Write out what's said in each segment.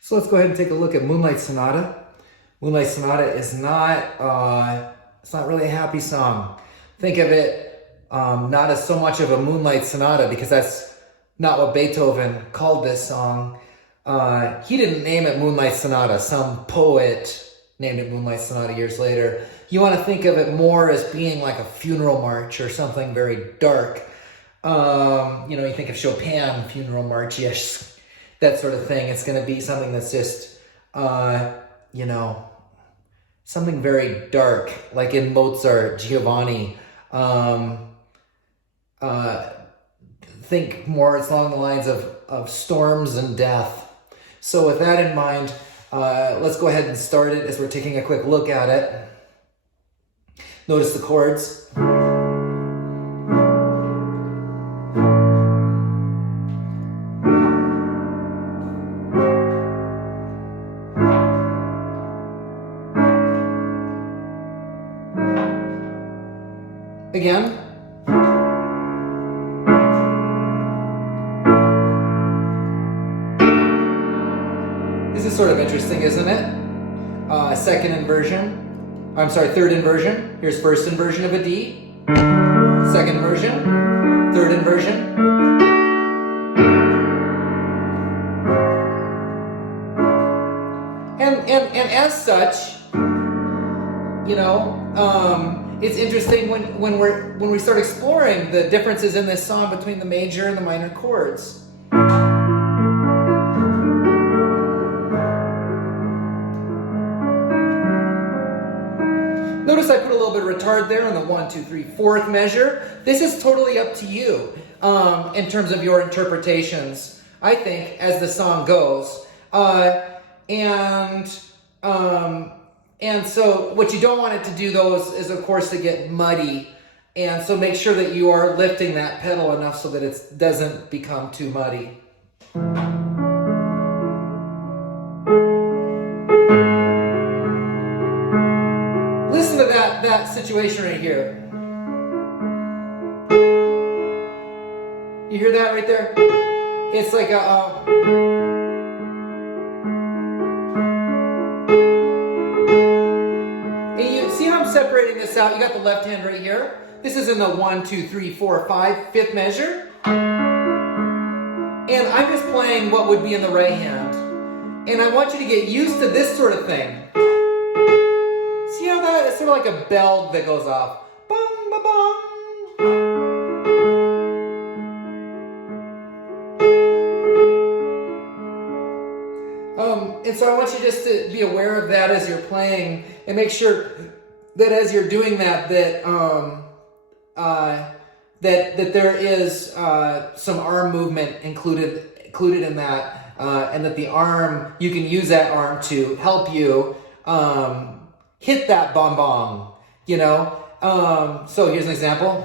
So let's go ahead and take a look at Moonlight Sonata. Moonlight Sonata is not, it's not really a happy song. Think of it not as so much of a Moonlight Sonata, because that's not what Beethoven called this song. He didn't name it Moonlight Sonata. Some poet named it Moonlight Sonata years later. You want to think of it more as being like a funeral march or something very dark. You think of Chopin, funeral march-ish, that sort of thing. It's going to be something that's just, something very dark, like in Mozart, Giovanni. Think more, it's along the lines of storms and death. So with that in mind, let's go ahead and start it as we're taking a quick look at it. Notice the chords. Again. This is sort of interesting, isn't it? Third inversion. Here's first inversion of a D. Second inversion. Third inversion. And as such, it's interesting when we start exploring the differences in this song between the major and the minor chords. Notice I put a little bit of retard there on the 1, 2, 3, 4th measure. This is totally up to you in terms of your interpretations, I think, as the song goes. And so what you don't want it to do, though, is of course to get muddy. And so make sure that you are lifting that pedal enough so that it doesn't become too muddy. Listen to that situation right here. You hear that right there? It's like a... separating this out. You got the left hand right here. This is in the 1, 2, 3, 4, 5, 5th measure. And I'm just playing what would be in the right hand. And I want you to get used to this sort of thing. See how that is sort of like a bell that goes off. Bong, ba, bong. And so I want you just to be aware of that as you're playing, and make sure that as you're doing that, that there is some arm movement included in that, and that the arm, you can use that arm to help you hit that bong bong. So here's an example.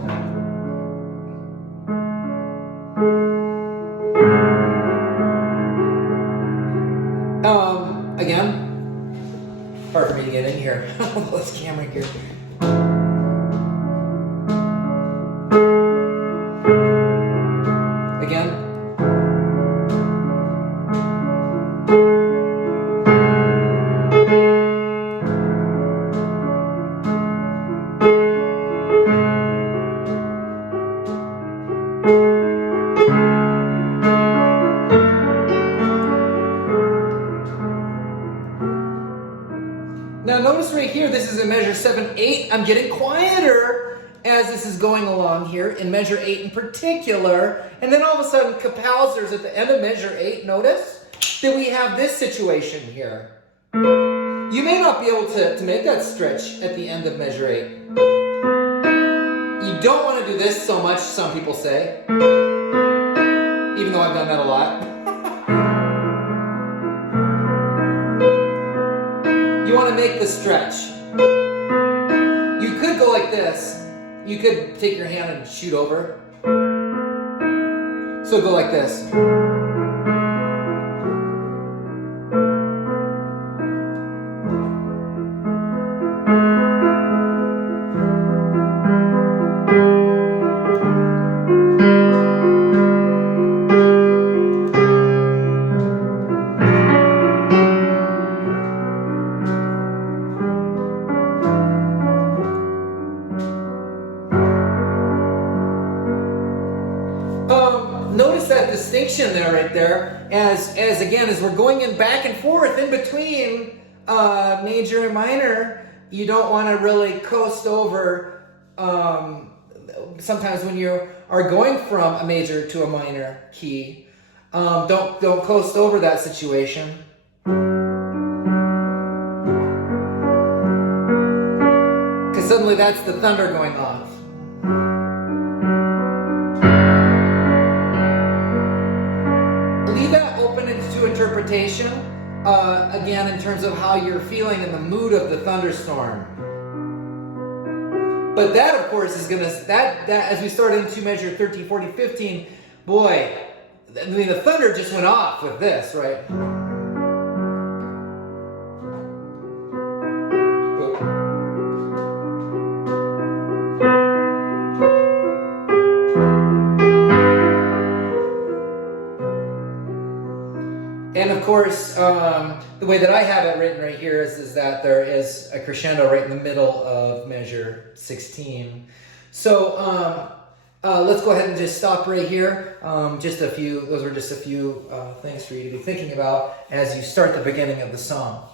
Again, hard for me to get in here. This camera here. Again. Now notice right here, this is in measure 7/8. I'm getting quieter as this is going along here, in measure 8 in particular. And then all of a sudden, Kapowser's at the end of measure 8. Notice that we have this situation here. You may not be able to make that stretch at the end of measure 8. You don't want to do this so much, some people say. Even though I've done that a lot. You want to make the stretch. You could go like this. You could take your hand and shoot over. So go like this. idea right there. As again, as we're going in back and forth in between major and minor, you don't want to really coast over. Sometimes when you are going from a major to a minor key, don't coast over that situation. Because suddenly that's the thunder going off. Leave that open to interpretation, again, in terms of how you're feeling in the mood of the thunderstorm. But that, of course, is going to, that as we start into measure 13, 14, 15, boy, I mean, the thunder just went off with this, right? And of course, the way that I have it written right here is that there is a crescendo right in the middle of measure 16. So let's go ahead and just stop right here. Those are just a few things for you to be thinking about as you start the beginning of the song.